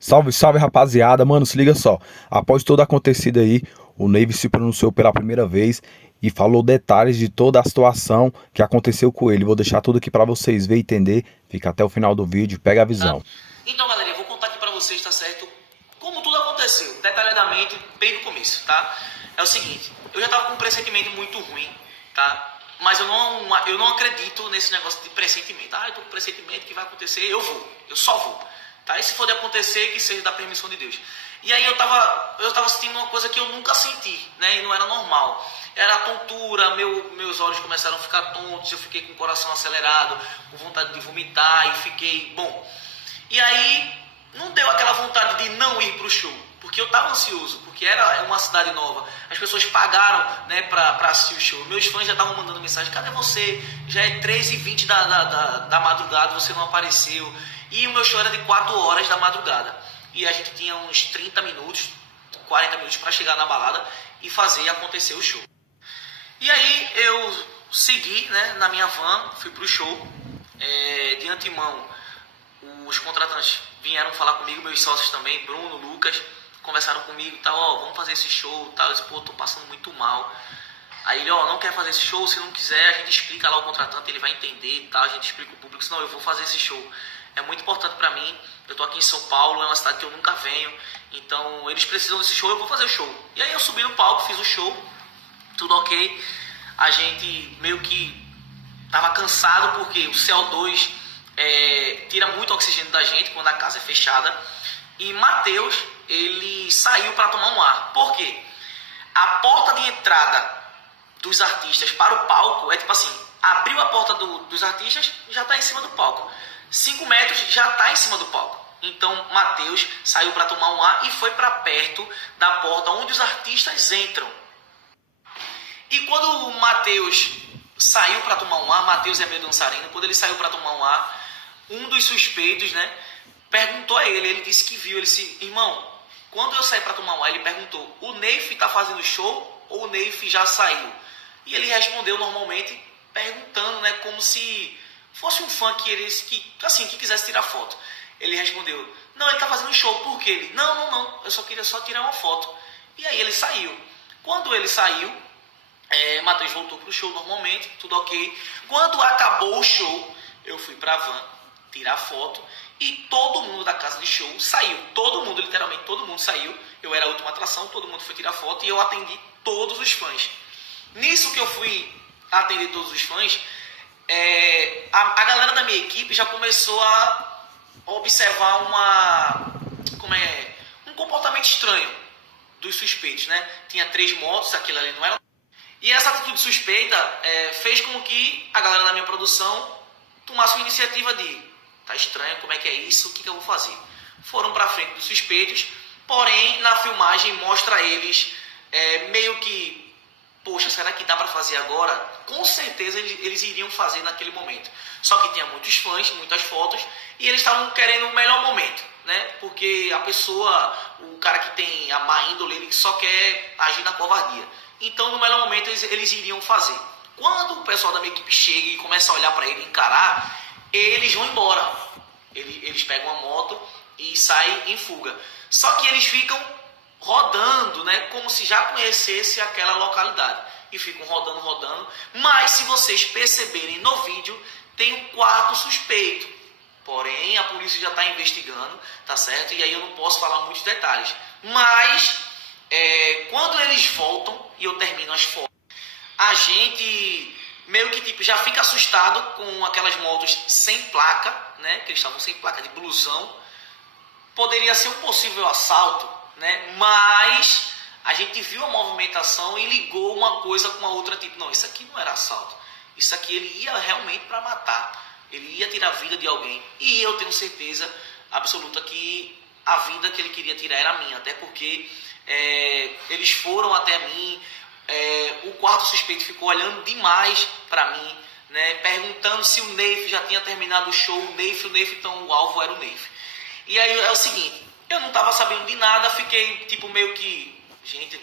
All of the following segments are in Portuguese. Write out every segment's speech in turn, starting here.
Salve, salve, rapaziada. Mano, se liga só. Após todo acontecido aí, o Navy se pronunciou pela primeira vez e falou detalhes de toda a situação que aconteceu com ele. Vou deixar tudo aqui pra vocês verem e entender. Fica até o final do vídeo, pega a visão. Então, galera, eu vou contar aqui pra vocês, tá certo? Como tudo aconteceu, detalhadamente, bem no começo, tá? É o seguinte, eu já tava com um pressentimento muito ruim, tá? Mas eu não acredito nesse negócio de pressentimento. Ah, eu tô com pressentimento que vai acontecer, eu só vou. Tá? E se for de acontecer, que seja da permissão de Deus. E aí eu tava sentindo uma coisa que eu nunca senti, né? E não era normal. Era a tontura, meus olhos começaram a ficar tontos, eu fiquei com o coração acelerado, com vontade de vomitar e fiquei, bom. E aí não deu aquela vontade de não ir pro show, porque eu tava ansioso, porque era uma cidade nova. As pessoas pagaram, né, pra assistir o show. Meus fãs já estavam mandando mensagem: cadê você? Já é 3h20 da madrugada, você não apareceu. E o meu show era de 4 horas da madrugada. E a gente tinha uns 30 minutos, 40 minutos para chegar na balada e fazer acontecer o show. E aí eu segui, né, na minha van, fui pro show. De antemão, os contratantes vieram falar comigo, meus sócios também, Bruno, Lucas, conversaram comigo e tal, vamos fazer esse show, tal. Eu disse, tô passando muito mal. Aí ele, não quer fazer esse show, se não quiser, a gente explica lá o contratante, ele vai entender e tal, a gente explica o público, senão eu vou fazer esse show. É muito importante pra mim, eu tô aqui em São Paulo, é uma cidade que eu nunca venho, então eles precisam desse show, eu vou fazer o show. E aí eu subi no palco, fiz o show, tudo ok. A gente meio que tava cansado porque o CO2 tira muito oxigênio da gente quando a casa é fechada. E Matheus, ele saiu para tomar um ar. Por quê? A porta de entrada dos artistas para o palco é tipo assim, abriu a porta dos artistas, já tá em cima do palco. 5 metros, já tá em cima do palco. Então Matheus saiu para tomar um ar e foi para perto da porta onde os artistas entram. E quando o Matheus saiu para tomar um ar, Matheus é meio dançarino, quando ele saiu para tomar um ar, um dos suspeitos, né, perguntou a ele disse que viu, ele disse, irmão, quando eu saí para tomar um ar, ele perguntou, o Neif tá fazendo show ou o Neif já saiu? E ele respondeu normalmente, perguntando, né, como se fosse um fã que quisesse tirar foto. Ele respondeu, não, ele tá fazendo show, por quê? Ele, não, eu só queria tirar uma foto. E aí ele saiu. Quando ele saiu, Matheus voltou pro show normalmente, tudo ok. Quando acabou o show, eu fui pra van tirar foto e todo mundo da casa de show saiu. Todo mundo, literalmente todo mundo saiu. Eu era a última atração, todo mundo foi tirar foto e eu atendi todos os fãs. Nisso que eu fui atender todos os fãs, a galera da minha equipe já começou a observar um comportamento estranho dos suspeitos, né? Tinha 3 motos, aquilo ali não era. E essa atitude suspeita fez com que a galera da minha produção tomasse uma iniciativa de, tá estranho, como é que é isso, o que eu vou fazer? Foram pra frente dos suspeitos, porém na filmagem mostra eles meio que, poxa, será que dá pra fazer agora? Com certeza eles iriam fazer naquele momento. Só que tinha muitos fãs, muitas fotos, e eles estavam querendo o melhor momento, né? Porque a pessoa, o cara que tem a má índole, ele só quer agir na covardia. Então, no melhor momento, eles iriam fazer. Quando o pessoal da minha equipe chega e começa a olhar para ele e encarar, eles vão embora. Eles pegam uma moto e saem em fuga. Só que eles ficam rodando, né, como se já conhecesse aquela localidade. E ficam rodando. Mas, se vocês perceberem no vídeo, tem um quarto suspeito. Porém, a polícia já está investigando, tá certo? E aí eu não posso falar muitos detalhes. Mas, quando eles voltam, e eu termino as fotos, a gente meio que tipo, já fica assustado com aquelas motos sem placa, né? Que eles estavam sem placa, de blusão. Poderia ser um possível assalto, né? Mas a gente viu a movimentação e ligou uma coisa com a outra, tipo, não, isso aqui não era assalto. Isso aqui ele ia realmente para matar. Ele ia tirar a vida de alguém. E eu tenho certeza absoluta que a vida que ele queria tirar era minha. Até porque eles foram até mim. O quarto suspeito ficou olhando demais para mim, né, perguntando se o Neif já tinha terminado o show. O Neif, então o alvo era o Neif. E aí é o seguinte, eu não estava sabendo de nada, fiquei tipo meio que, gente,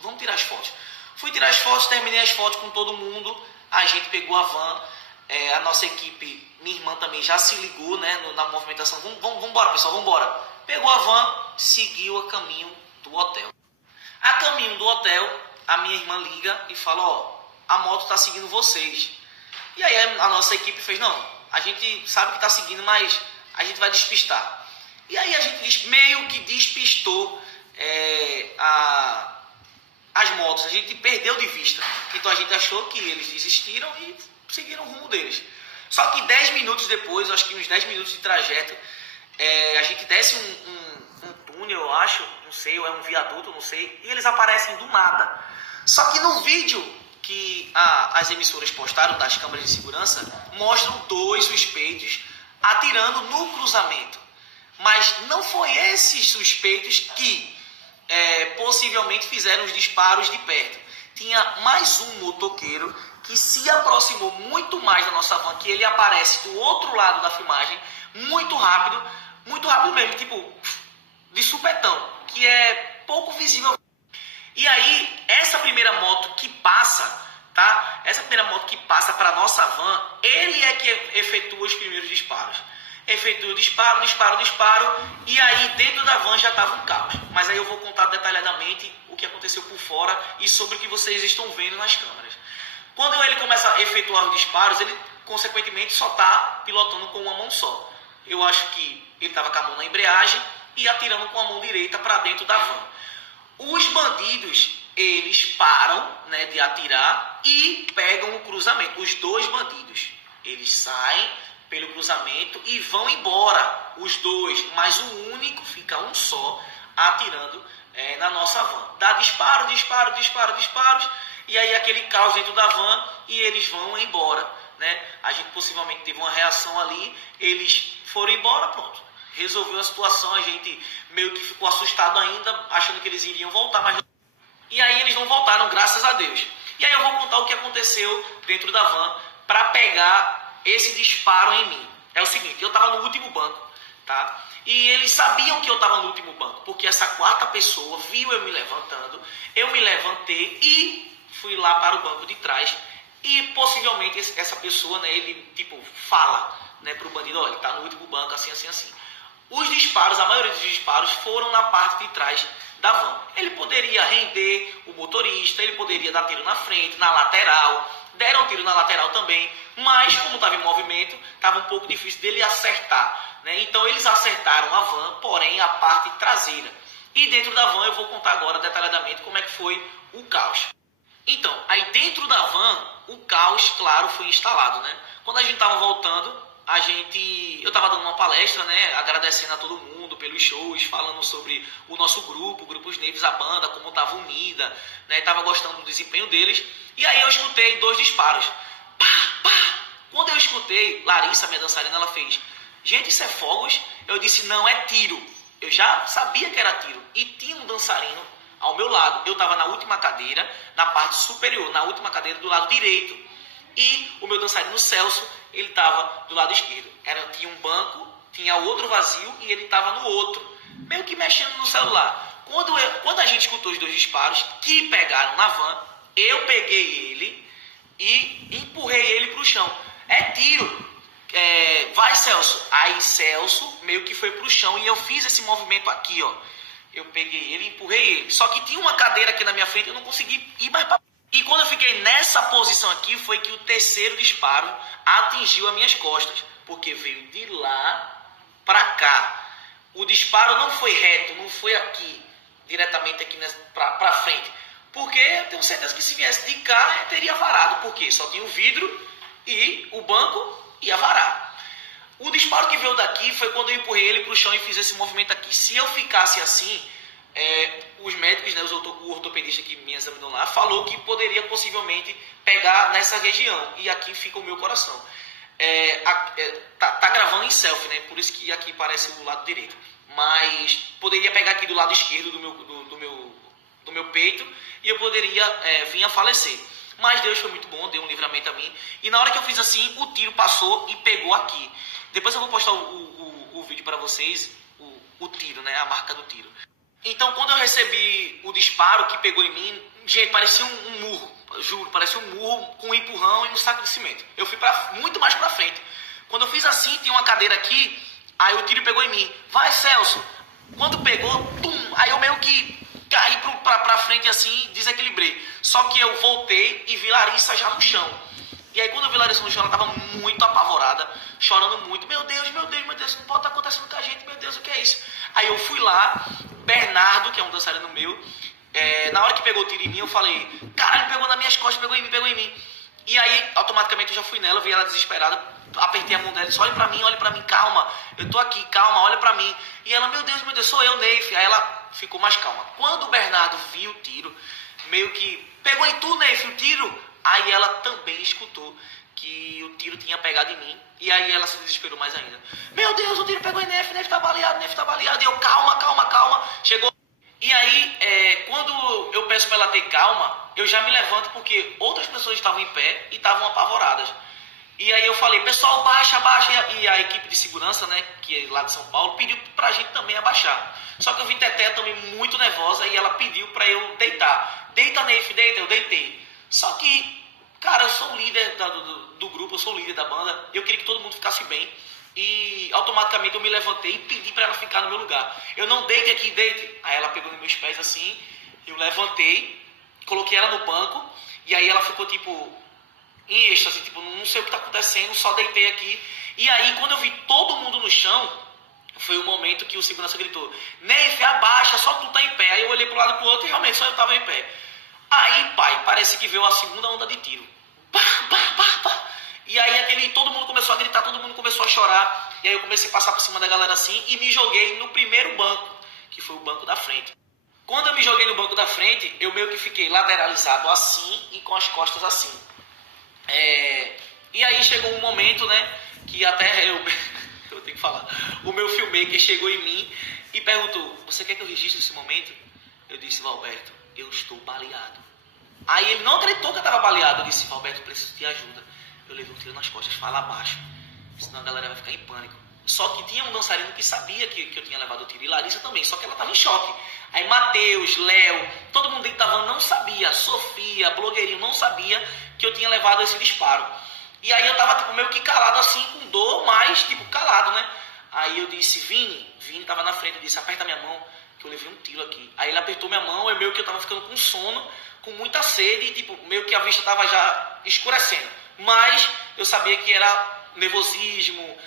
vamos tirar as fotos. Fui tirar as fotos, terminei as fotos com todo mundo, a gente pegou a van, a nossa equipe, minha irmã também já se ligou, né, na movimentação. Vamos embora, pessoal, vamos embora. Pegou a van, seguiu a caminho do hotel. A caminho do hotel, a minha irmã liga e fala, ó, a moto tá seguindo vocês. E aí a nossa equipe fez, não, a gente sabe que tá seguindo, mas a gente vai despistar. E aí a gente meio que despistou as motos, a gente perdeu de vista. Então a gente achou que eles desistiram e seguiram o rumo deles. Só que 10 minutos depois, acho que uns 10 minutos de trajeto, a gente desce um túnel, eu acho, não sei, ou é um viaduto, não sei, e eles aparecem do nada. Só que no vídeo que as emissoras postaram das câmeras de segurança, mostram 2 suspeitos atirando no cruzamento. Mas não foi esses suspeitos que possivelmente fizeram os disparos de perto. Tinha mais um motoqueiro que se aproximou muito mais da nossa van, que ele aparece do outro lado da filmagem, muito rápido mesmo, tipo, de supetão, que é pouco visível. E aí, essa primeira moto que passa, tá? Essa primeira moto que passa para nossa van, ele é que efetua os primeiros disparos. Efetua disparo, e aí dentro da van já estava um caos. Mas aí eu vou contar detalhadamente o que aconteceu por fora e sobre o que vocês estão vendo nas câmeras. Quando ele começa a efetuar os disparos, ele consequentemente só está pilotando com uma mão só. Eu acho que ele estava com a mão na embreagem e atirando com a mão direita para dentro da van. Os bandidos, eles param, né, de atirar e pegam o cruzamento. Os 2 bandidos, eles saem pelo cruzamento e vão embora, os 2, mas o único fica um só atirando na nossa van. Dá disparos, e aí aquele caos dentro da van e eles vão embora, né? A gente possivelmente teve uma reação ali, eles foram embora, pronto. Resolveu a situação, a gente meio que ficou assustado ainda, achando que eles iriam voltar, mas não. E aí eles não voltaram, graças a Deus. E aí eu vou contar o que aconteceu dentro da van para pegar esse disparo em mim. É o seguinte, eu estava no último banco, tá? E eles sabiam que eu estava no último banco, porque essa 4ª pessoa viu eu me levantando, eu me levantei e fui lá para o banco de trás. E possivelmente essa pessoa, né, ele tipo fala, né, para o bandido, olha, ele está no último banco, assim. Os disparos, a maioria dos disparos foram na parte de trás da van. Ele poderia render o motorista, ele poderia dar tiro na frente, na lateral. Deram tiro na lateral também, mas como estava em movimento, estava um pouco difícil dele acertar, né? Então eles acertaram a van, porém a parte traseira. E dentro da van eu vou contar agora detalhadamente como é que foi o caos. Então, aí dentro da van, o caos, claro, foi instalado, né? Quando a gente estava voltando, eu estava dando uma palestra, né, agradecendo a todo mundo pelos shows, falando sobre o nosso grupo, o Grupo Os Neves, a banda, como estava unida, né, estava gostando do desempenho deles. E aí eu escutei 2 disparos. Pá, pá! Quando eu escutei, Larissa, minha dançarina, ela fez, gente, isso é fogos? Eu disse, não, é tiro. Eu já sabia que era tiro. E tinha um dançarino ao meu lado. Eu estava na última cadeira, na parte superior, na última cadeira do lado direito. E o meu dançarino Celso, ele estava do lado esquerdo. Tinha um banco, tinha outro vazio e ele estava no outro, meio que mexendo no celular. Quando a gente escutou os 2 disparos que pegaram na van, eu peguei ele e empurrei ele para o chão. É tiro. Vai, Celso. Aí Celso meio que foi para o chão e eu fiz esse movimento aqui, ó. Eu peguei ele e empurrei ele. Só que tinha uma cadeira aqui na minha frente e eu não consegui ir mais para. E quando eu fiquei nessa posição aqui, foi que o 3º disparo atingiu as minhas costas, porque veio de lá para cá. O disparo não foi reto, não foi aqui, diretamente aqui para frente, porque eu tenho certeza que se viesse de cá, teria varado, porque só tinha o vidro e o banco ia varar. O disparo que veio daqui foi quando eu empurrei ele para o chão e fiz esse movimento aqui. Se eu ficasse assim, os médicos, né, o ortopedista que me examinou lá, falou que poderia possivelmente pegar nessa região. E aqui fica o meu coração. Tá gravando em selfie, né? Por isso que aqui parece o lado direito. Mas poderia pegar aqui do lado esquerdo do meu peito e eu poderia vir a falecer. Mas Deus foi muito bom, deu um livramento a mim. E na hora que eu fiz assim, o tiro passou e pegou aqui. Depois eu vou postar o vídeo para vocês, o tiro, né? A marca do tiro. Então, quando eu recebi o disparo que pegou em mim, gente, parecia um murro. Juro, parecia um murro com um empurrão e um saco de cimento. Eu fui muito mais para frente. Quando eu fiz assim, tinha uma cadeira aqui, aí o tiro pegou em mim. Vai, Celso. Quando pegou, tum, aí eu meio que caí pra frente assim, desequilibrei. Só que eu voltei e vi Larissa já no chão. E aí quando eu vi Larissa no chão, ela tava muito apavorada, chorando muito. Meu Deus, meu Deus, meu Deus, não pode estar acontecendo com a gente, meu Deus, o que é isso? Aí eu fui lá, Bernardo, que é um dançarino meu, na hora que pegou o tiro em mim, eu falei, caralho, pegou nas minhas costas, pegou em mim, pegou em mim. E aí, automaticamente, eu já fui nela, vi ela desesperada, apertei a mão dela e disse, olha pra mim, calma, eu tô aqui, calma, olha pra mim. E ela, meu Deus, sou eu, Neif. Aí ela ficou mais calma. Quando o Bernardo viu o tiro, meio que, pegou em tu, Neif, o tiro? Aí ela também escutou que o tiro tinha pegado em mim. E aí ela se desesperou mais ainda. Meu Deus, o tiro pegou em Neif, Neif tá baleado, Neif tá baleado. E eu, calma, calma, calma. Chegou. E aí, quando eu peço pra ela ter calma, eu já me levanto porque outras pessoas estavam em pé e estavam apavoradas. E aí eu falei, pessoal, baixa, baixa. E a equipe de segurança, né, que é lá de São Paulo, pediu pra gente também abaixar. Só que eu vi Teté também muito nervosa e ela pediu pra eu deitar. Deita, Neif, deita, eu deitei. Só que, cara, eu sou o líder do grupo, eu sou o líder da banda, eu queria que todo mundo ficasse bem. E automaticamente eu me levantei e pedi pra ela ficar no meu lugar. Eu não deite aqui, deite. Aí ela pegou nos meus pés assim, eu levantei, coloquei ela no banco, e aí ela ficou tipo em êxtase, tipo, não sei o que tá acontecendo, só deitei aqui. E aí quando eu vi todo mundo no chão, foi o momento que o segurança gritou, Neif, abaixa, só tu tá em pé. Aí eu olhei pro lado e pro outro e realmente só eu tava em pé. Aí, pai, parece que veio a segunda onda de tiro. Pá, pá, pá, pá. E aí todo mundo começou a gritar, todo mundo começou a chorar. E aí eu comecei a passar por cima da galera assim e me joguei no primeiro banco, que foi o banco da frente. Quando eu me joguei no banco da frente, eu meio que fiquei lateralizado assim e com as costas assim. E aí chegou um momento, né, que até eu tenho que falar, o meu filmmaker chegou em mim e perguntou, você quer que eu registre esse momento? Eu disse, Valberto, eu estou baleado. Aí ele não acreditou que eu estava baleado. Eu disse, Valberto, preciso de ajuda. Eu levei um tiro nas costas, fala abaixo, senão a galera vai ficar em pânico. Só que tinha um dançarino que sabia que eu tinha levado o tiro, e Larissa também, só que ela estava em choque. Aí Matheus, Léo, todo mundo dentro da van não sabia, Sofia, blogueirinho, não sabia que eu tinha levado esse disparo. E aí eu tava tipo, meio que calado assim, com dor, mas tipo calado, né? Aí eu disse, Vini tava na frente, eu disse, aperta minha mão, que eu levei um tiro aqui. Aí ele apertou minha mão, e meio que eu tava ficando com sono, com muita sede, e tipo, meio que a vista tava já escurecendo. Mas eu sabia que era nervosismo,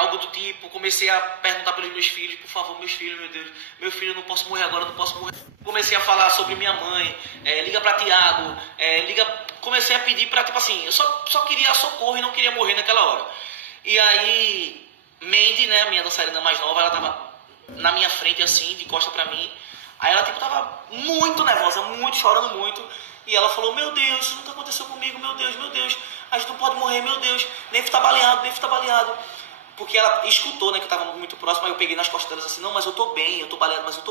algo do tipo. Comecei a perguntar pelos meus filhos, por favor, meus filhos, meu Deus, meu filho, eu não posso morrer agora, não posso morrer. Comecei a falar sobre minha mãe, liga pra Tiago, comecei a pedir pra, tipo assim, eu só queria socorro e não queria morrer naquela hora. E aí, Mandy, né, a minha dançarina mais nova, ela tava na minha frente assim, de costa pra mim. Aí ela tipo tava muito nervosa, muito, chorando muito. E ela falou, meu Deus, isso nunca aconteceu comigo, meu Deus, a gente não pode morrer, meu Deus, Neif tá baleado. Porque ela escutou, né, que eu tava muito próximo, aí eu peguei nas costas delas assim, não, mas eu tô bem, eu tô baleado, mas eu tô